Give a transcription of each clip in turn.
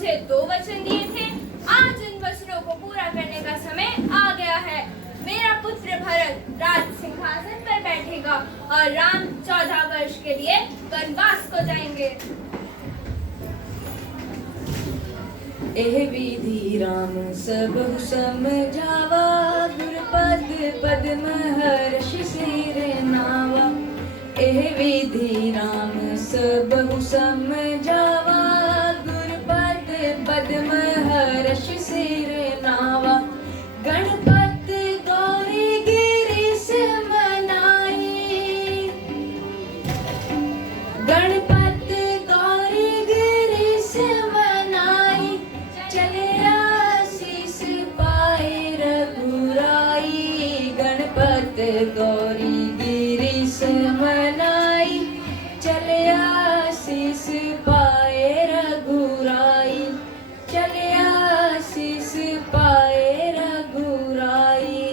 मुझे 2 वचन दिए थे, आज उन वचनों को पूरा करने का समय आ गया है। मेरा पुत्र भरत राज सिंहासन पर बैठेगा और राम 14 वर्ष के लिए वनवास को जाएंगे। एह विधि राम सब समझावा, गुरुपद पद्म हर्ष सिर नावा। एह विधि राम सब समझावा, गुरुपद पद्म हर्ष सिर नावा। गणपति गौरी गिरीश मनाई, गणपति गौरी गिरीश मनाई। चले आशीष पाए रघुराई, गणपति गौरी गिरीश मनाई। चले आशीष पाए रघुराई, चले आशीष पाए रघुराई।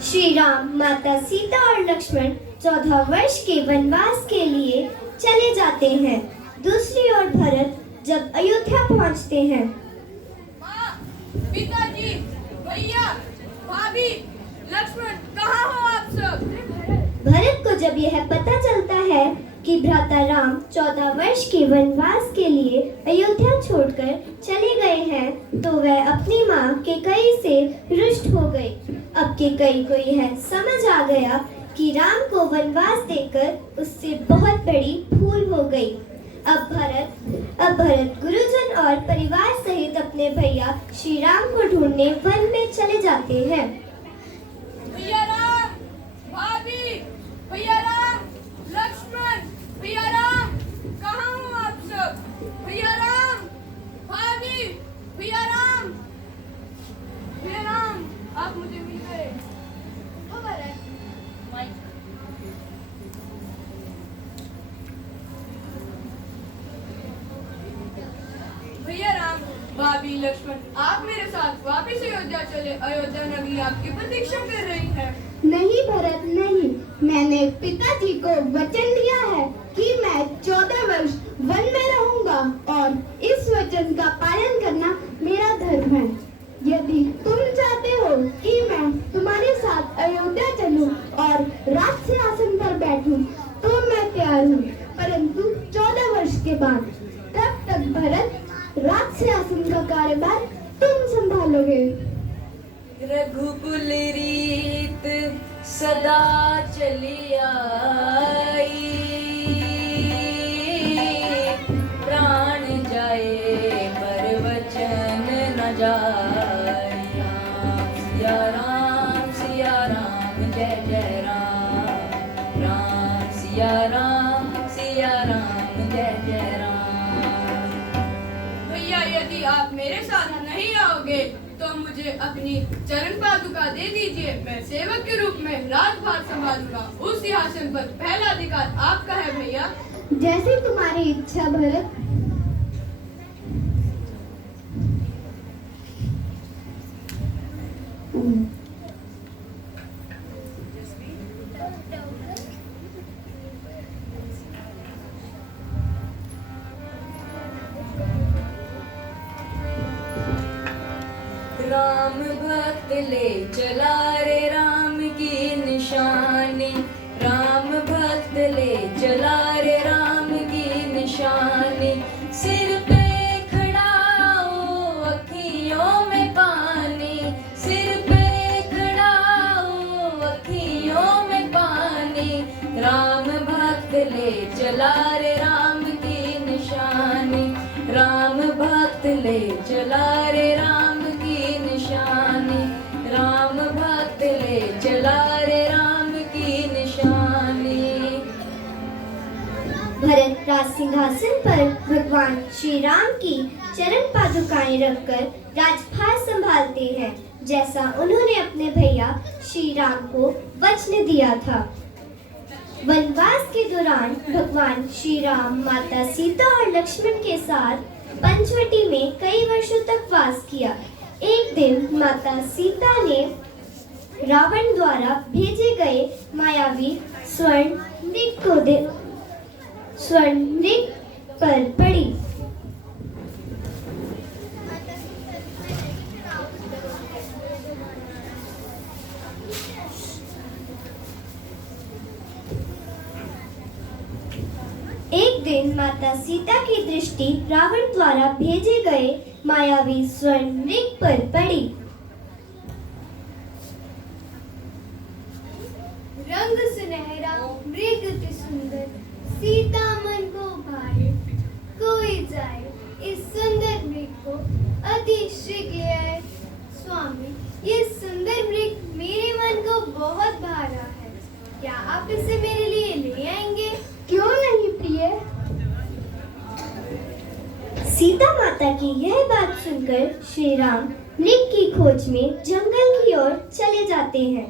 श्री राम, माता सीता और लक्ष्मण 14 वर्ष के वनवास के लिए चले जाते हैं। दूसरी ओर भरत जब अयोध्या पहुंचते हैं, माँ, पिताजी, भैया, भाभी, लक्ष्मण, कहाँ हो आप सब? भरत को जब यह पता चलता है कि भ्राता राम 14 वर्ष के वनवास के लिए अयोध्या छोड़कर चले गए हैं, तो वह अपनी माँ केकई से रुष्ट हो गई। अब केकई को यह समझ आ गया कि राम को वनवास देकर उससे बहुत बड़ी भूल हो गई। अब भरत गुरुजन और परिवार सहित अपने भैया श्री राम को ढूंढने वन में चले जाते हैं। भैया राम, भाभी, भैया राम, लक्ष्मण, भैया राम, कहाँ हो आप सब? भैया राम, भाभी, भैया राम, आप मुझे मिल गए। ओ भरत, भैया राम, भाभी, लक्ष्मण, आप मेरे साथ वापस अयोध्या चले। अयोध्या नगरी आपकी प्रतीक्षा कर रही है। नहीं भरत नहीं, मैंने पिताजी को वचन दिया है कि मैं 14 वर्ष वन में रहूंगा और इस वचन का पालन करना मेरा धर्म है। यदि तुम चाहते हो कि मैं तुम्हारे साथ अयोध्या चलूं और राज सिंहासन पर बैठूं, तो मैं तैयार हूँ, परंतु 14 वर्ष के बाद। तब तक भरत, राज सिंहासन का कार्यभार तुम संभालोगे। रघुकुल रीत सदा चली आई, प्राण जाए पर वचन न जाए। राम सिया राम जय जय राम। राम सिया राम जय जय राम। भैया, यदि आप मेरे साथ नहीं आओगे तो मुझे अपनी चरण पादुका दे दीजिए। मैं सेवक के रूप में राजभार संभालूंगा। उस सिंहासन पर पहला अधिकार आपका है भैया। जैसे तुम्हारी इच्छा भरत। राम भक्त ले चला रे राम की निशानी। राम भक्त ले चला रे राम की निशानी। सिर पे खड़ा हो अखियों में पानी। सिर पे खड़ा हो अखियों में पानी। राम भक्त ले चला रे राम की निशानी। राम भक्त ले चला रे राम की निशानी। राम भक्त ले चला रे राम की निशानी। भरत राज सिंहासन पर भगवान श्री राम की चरण पादुकाएं रखकर राजभार संभालते हैं, जैसा उन्होंने अपने भैया श्री राम को वचन दिया था। वनवास के दौरान भगवान श्री राम माता सीता और लक्ष्मण के साथ पंचवटी में कई वर्षों तक वास किया। एक दिन माता सीता ने रावण द्वारा भेजे गए मायावी स्वर्ण मृग पर पड़ी। माता सीता की दृष्टि रावण द्वारा भेजे गए मायावी स्वर्ण मृग पर पड़ी। रंग सुनहरा मृग अति सुंदर, सीता मन को भाए, कोई जाए इस सुंदर मृग को अति शीघ्र ले आए। स्वामी, ये सुंदर मृग मेरे मन को बहुत भा रहा है, क्या आप इसे मेरे लिए ले आएंगे? क्यों नहीं प्रिय? सीता माता की यह बात सुनकर श्री राम मृग की खोज में जंगल की ओर चले जाते हैं।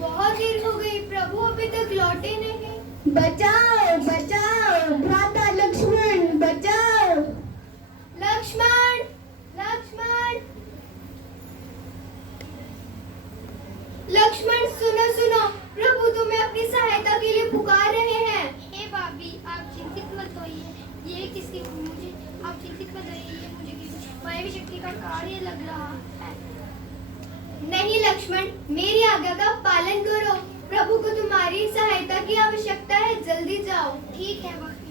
बहुत देर हो गई, प्रभु अभी तक लौटे नहीं। बचाओ बचाओ भ्राता लक्ष्मण, बचाओ। लक्ष्मण, लक्ष्मण, लक्ष्मण, सुनो सुनो, प्रभु तुम्हें अपनी सहायता के लिए पुकार रहे हैं। हे भाभी, आप चिंतित मत होइए। ये किसी मुझे आप चिंतित मत होइए, मुझे किसी मायावी शक्ति का कार्य लग रहा है। नहीं लक्ष्मण, मेरी आज्ञा का पालन करो। प्रभु को तुम्हारी सहायता की आवश्यकता है, जल्दी जाओ। ठीक है भाभी।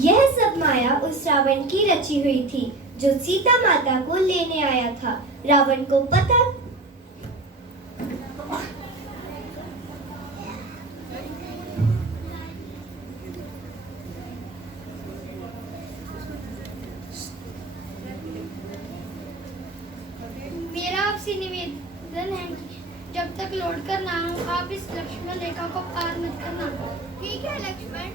यह सब माया उस रावण की रची हुई थी जो सीता माता को लेने आया था। रावण को पता मेरा आपसे निवेदन है कि जब तक लौट कर ना आऊं, आप इस लक्ष्मण रेखा को पार मत करना। ठीक है लक्ष्मण।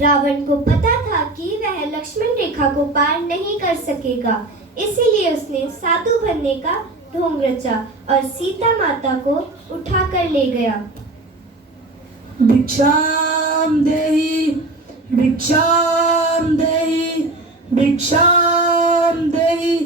रावण को पता था कि वह लक्ष्मण रेखा को पार नहीं कर सकेगा, इसीलिए उसने साधु बनने का ढोंग रचा और सीता माता को उठाकर ले गया। भिक्षाम देहि, भिक्षाम देहि, भिक्षाम देहि।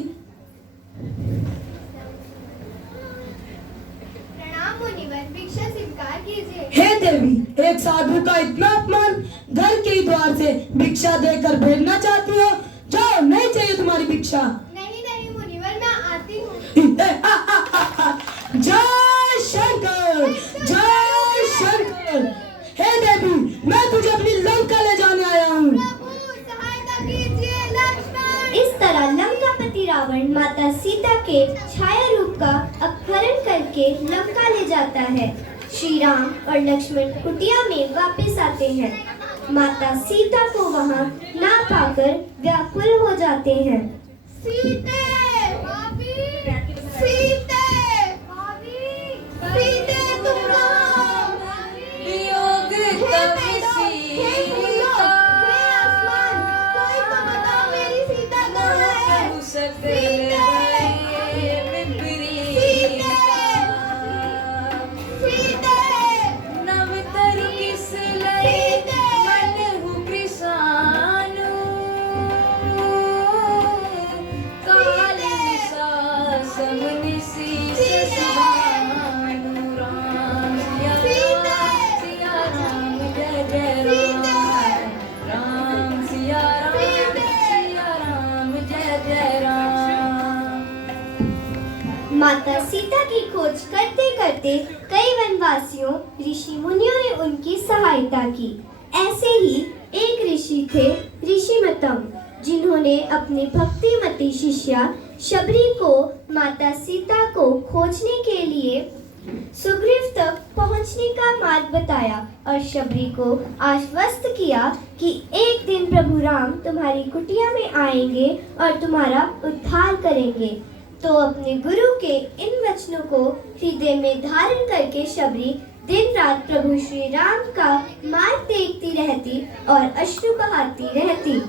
प्रणाम मुनिवर, भिक्षा स्वीकार कीजिए। हे देवी, एक साधु का इतना अपमान, घर के द्वार से भिक्षा देकर भेजना चाहती हो? जाओ, नहीं चाहिए तुम्हारी भिक्षा। नहीं नहीं मुनिवर, मैं आती हूँ। जय शंकर, जय शंकर। हे देवी, मैं तुझे अपनी लंका ले जाने आया हूँ। प्रभु सहायता कीजिए। लक्ष्मण। इस तरह लंकापति रावण माता सीता के छाया रूप का अपहरण करके लंका ले जाता है। श्री राम और लक्ष्मण कुटिया में वापस आते हैं। माता सीता को वहां ना पाकर व्याकुल हो जाते हैं। सीते, भाभी, सीते, भाभी, सीते तुम कहाँ? वियोग तब सीता, हे आसमान, कोई तो बताओ मेरी सीता कहाँ है? प्रभु सकल भय विपरीत। नव तरु किस लय मन हु कृशानु। काल निसा समनि शीस समानु। राम सिया राम जय जय राम। राम सिया राम जय जय राम। माता सीता की खोज करते करते कई वनवासियों ऋषि मुनियों ने उनकी सहायता की। ऐसे ही एक ऋषि थे ऋषिमतम, जिन्होंने अपनी भक्तिमती शिष्या शबरी को माता सीता को खोजने के लिए सुग्रीव तक पहुंचने का मार्ग बताया और शबरी को आश्वस्त किया कि एक दिन प्रभु राम तुम्हारी कुटिया में आएंगे और तुम्हारा उद्धार करेंगे। तो अपने गुरु के इन वचनों को हृदय में धारण करके शबरी दिन रात प्रभु श्री राम का मार्ग देखती रहती और अश्रु बहाती रहती।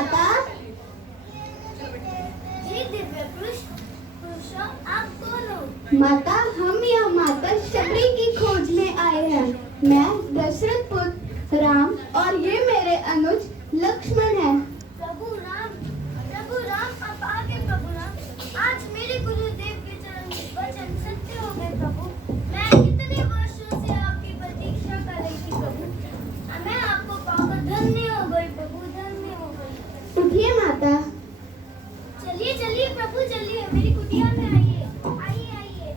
माता। हे दिव्य पुरुषों, आप कौन हो? माता, हम यहाँ माता शबरी की खोज में आए हैं। मैं दशरथ पुत्र राम और ये मेरे अनुज लक्ष्मण है। प्रभु राम, आप आगे प्रभु राम। आज मेरे गुरुदेव के वचन सत्य हो गए प्रभु। मैं कितने वर्षों से आपकी प्रतीक्षा कर रही थी प्रभु। मैं आपको पाकर धन्य हो गई प्रभु, धन्य हो गई। उठिए माता। चलिए चलिए प्रभु, चलिए मेरी कुटिया में आइए, आइए आइए।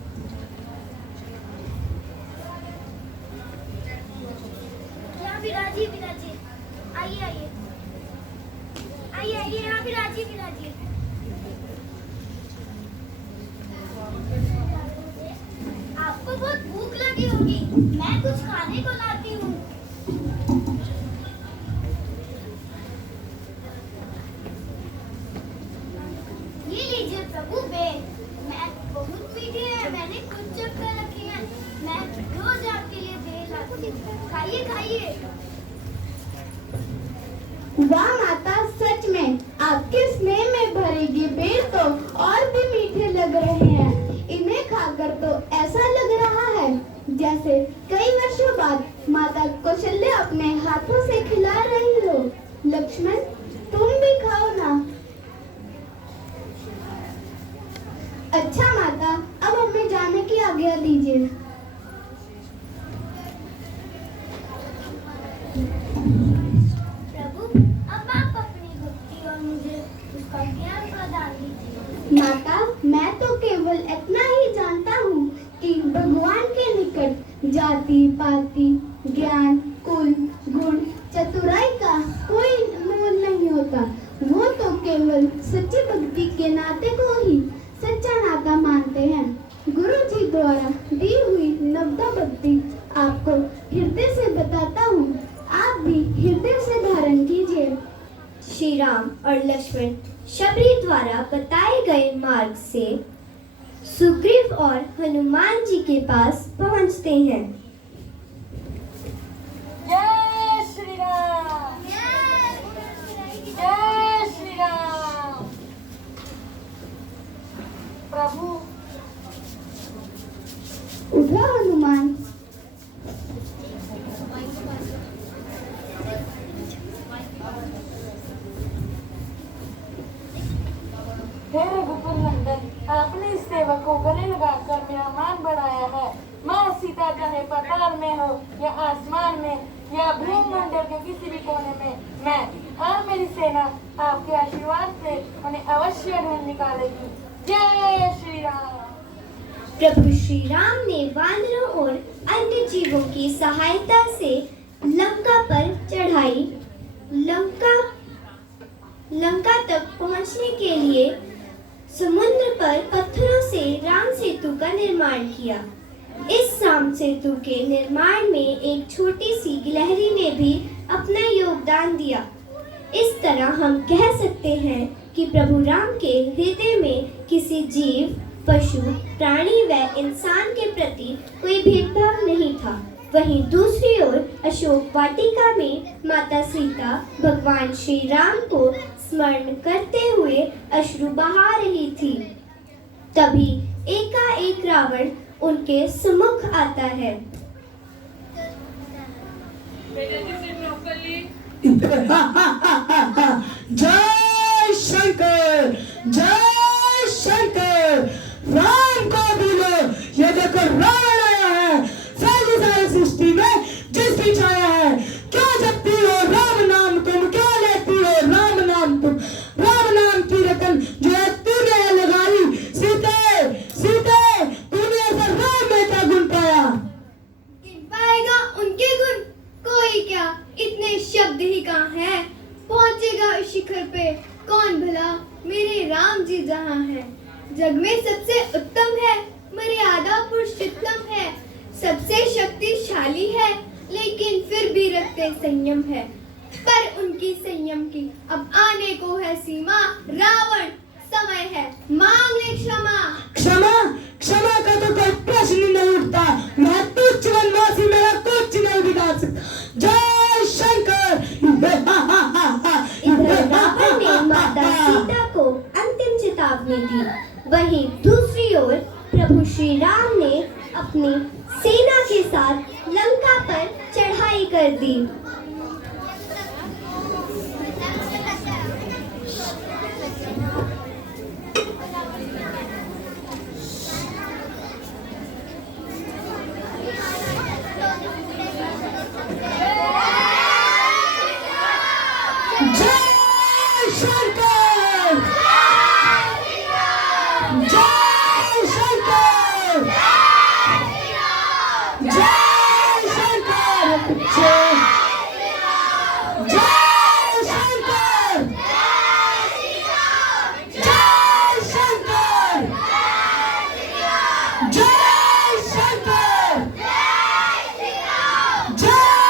यहाँ विराजिए विराजिए, आइए आइए आइए आइए, यहाँ विराजिए विराजिए। आपको बहुत भूख लगी होगी, मैं कुछ खाने को लाती हूँ। ये लीजिए प्रभु बेर, मैं बहुत मीठे हैं, मैंने कुछ चक्कर रखे हैं। मैं रोज आपके लिए बेर लाती हूँ, खाइए खाइए। वाह माता, सच में आपके स्नेह में भरे ये बेर तो और भी मीठे लग रहे हैं। इन्हें खाकर तो ऐसा लग रहा है जैसे कई वर्षों बाद माता कौशल्या अपने हाथों से खिला रही हो। लक्ष्मण, तुम भी खाओ ना। अच्छा माता, अब हमें जाने की आज्ञा दीजिए। प्रभु, अब आप अपनी भक्ति और मुझे उसका ज्ञान प्रदान कीजिए। माता, मैं तो केवल इतना ही जानता हूँ कि भगवान के निकट जाति पाति ज्ञान कुल गुण चतुराई का कोई मोल नहीं होता। वो तो केवल सच्ची भक्ति के नाते को ही सच्चा नाता मानते हैं। गुरु जी द्वारा दी हुई नवदा भक्ति आपको हृदय से बताता हूँ, आप भी हृदय से धारण कीजिए। श्री राम और लक्ष्मण शबरी द्वारा बताए गए मार्ग से सुग्रीव और हनुमान जी के पास पहुंचते हैं। जय श्री राम, जय श्री राम। प्रभु, उठो हनुमान। हे रघुकुल नंदन, आपने इस सेवक को गले लगाकर मेरा मान बढ़ाया है। माँ सीता चाहे पाताल में हो या आसमान में या भूमंडल के किसी भी कोने में, मैं और मेरी सेना आपके आशीर्वाद से उन्हें अवश्य ढूंढ निकालेगी। जय श्री राम। प्रभु श्री राम ने वानरों और अन्य जीवों की सहायता से लंका पर चढ़ाई। लंका तक पहुंचने के लिए समुद्र पर पत्थरों से राम सेतु का निर्माण किया। इस राम सेतु के निर्माण में एक छोटी सी गिलहरी ने भी अपना योगदान दिया। इस तरह हम कह सकते हैं कि प्रभु राम के हृदय में किसी जीव, पशु, प्राणी व इंसान के प्रति कोई भेदभाव नहीं था। वहीं दूसरी ओर अशोक वाटिका में माता सीता भगवान श्री राम को स्मरण करते हुए अश्रु बहा रही थी। तभी एकाएक रावण उनके सम्मुख आता है। जय शंकर, जय शंकर। राम को बोलो, ये देखो रावण आया है। सारी सृष्टि में जिसकी छाया है, क्या जपती हो राम नाम तुम, क्या लेती हो राम नाम तुम। राम नाम की रतन जो है तूने लगाई। सीते सीते, तूने ऐसा राम में क्या गुण पाया? पाएगा उनके गुण, कोई क्या, इतने शब्द ही कहाँ है। पहुंचेगा इस शिखर पे कौन भला, मेरे राम जी जहाँ है। जग में सबसे उत्तम है, मर्यादा पुरुषोत्तम है, सबसे शक्तिशाली है, लेकिन फिर भी रखते संयम है। पर उनकी संयम की अब आने को है सीमा। रावण, समय है, मांग ले क्षमा। क्षमा क्षमा का तो कोई प्रश्न नहीं उठता। मैं तुच्छ वनवासी, मेरा कुछ नहीं बिगाड़ सकता। जय शंकर। इधर रावण चेतावनी दी। वहीं दूसरी ओर प्रभु श्री राम ने अपनी सेना के साथ लंका पर चढ़ाई कर दी। जय शंकर, जय शंकर, जय शंकर, जय शंकर, जय शंकर, जय शंकर, जय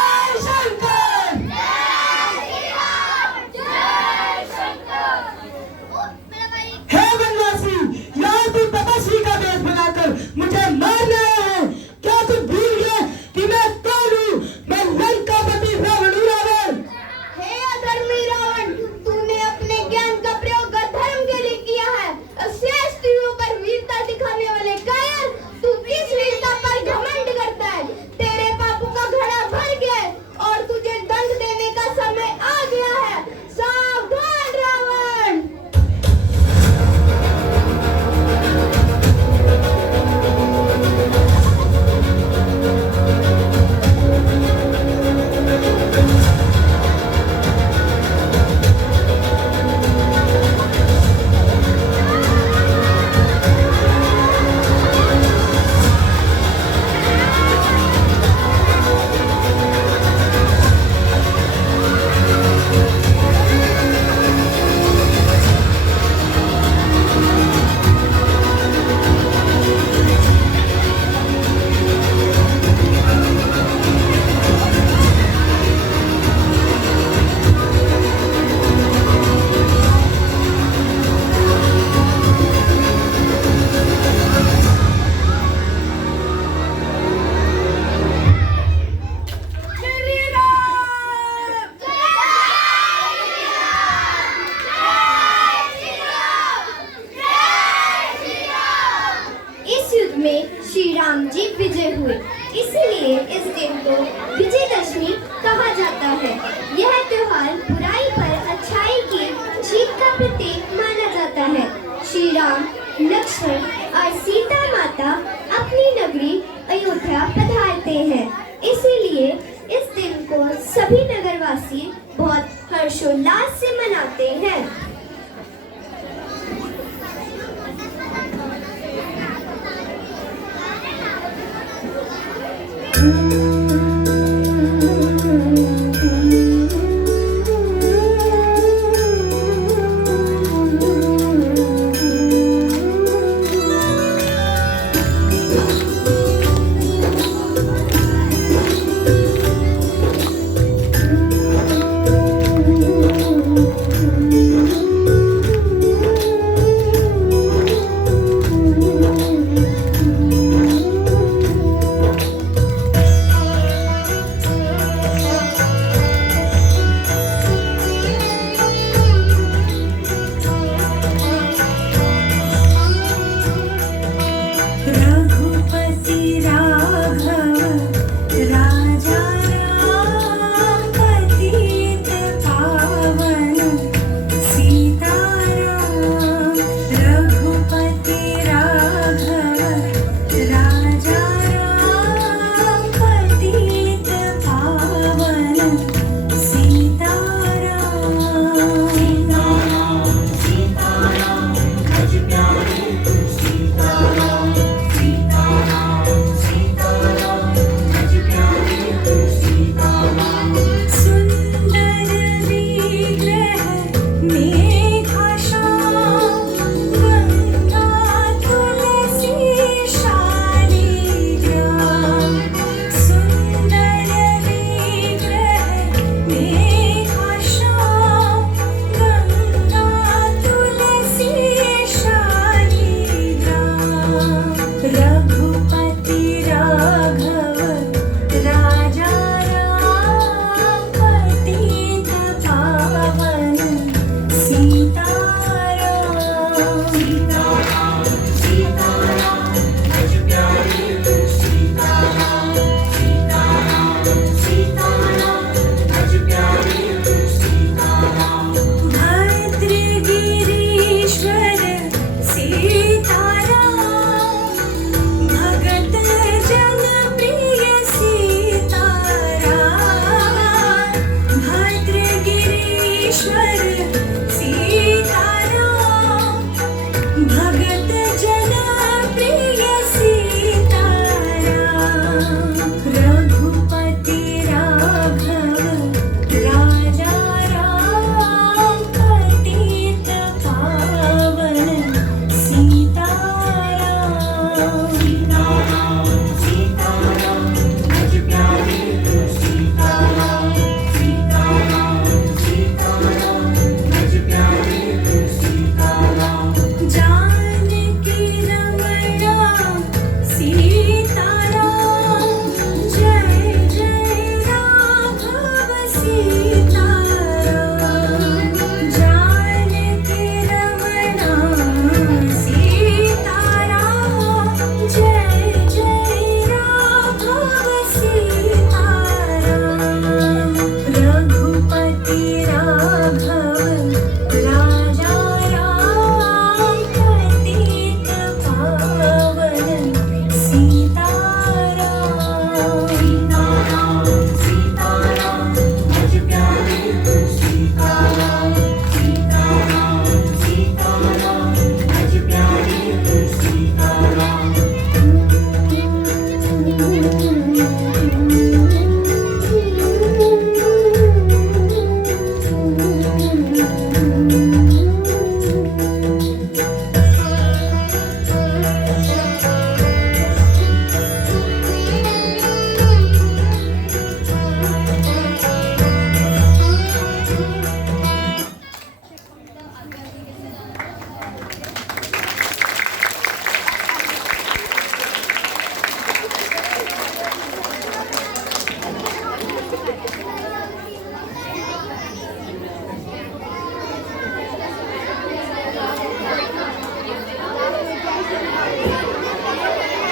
शंकर। हे वनवासी, यहाँ तू तपस्वी का वेश बनाकर मुझे मारने आया है। क्या तू भूल गया कि मैं कौन हूँ? मैं लंकापति रावण हूँ। रावण, हे अधर्मी रावण, तूने अपने ज्ञान का प्रयोग अधर्म के लिए किया है। अशेष स्त्रियों पर वीरता दिखाने वाले कायर, तू किस वीरता पर घमंड करता है? तेरे पापों का घड़ा भर गया है और तुझे दंड देने का समय आ गया है। सावधान रावण। इस युद्ध में श्री राम जी विजय हुए, इसलिए इस दिन को विजयदशमी कहा जाता है। यह त्योहार बुराई पर अच्छाई की जीत का प्रतीक माना जाता है। श्री राम, लक्ष्मण और सीता माता अपनी नगरी अयोध्या पधारते हैं, इसीलिए इस दिन को सभी नगरवासी बहुत हर्षोल्लास से मनाते हैं।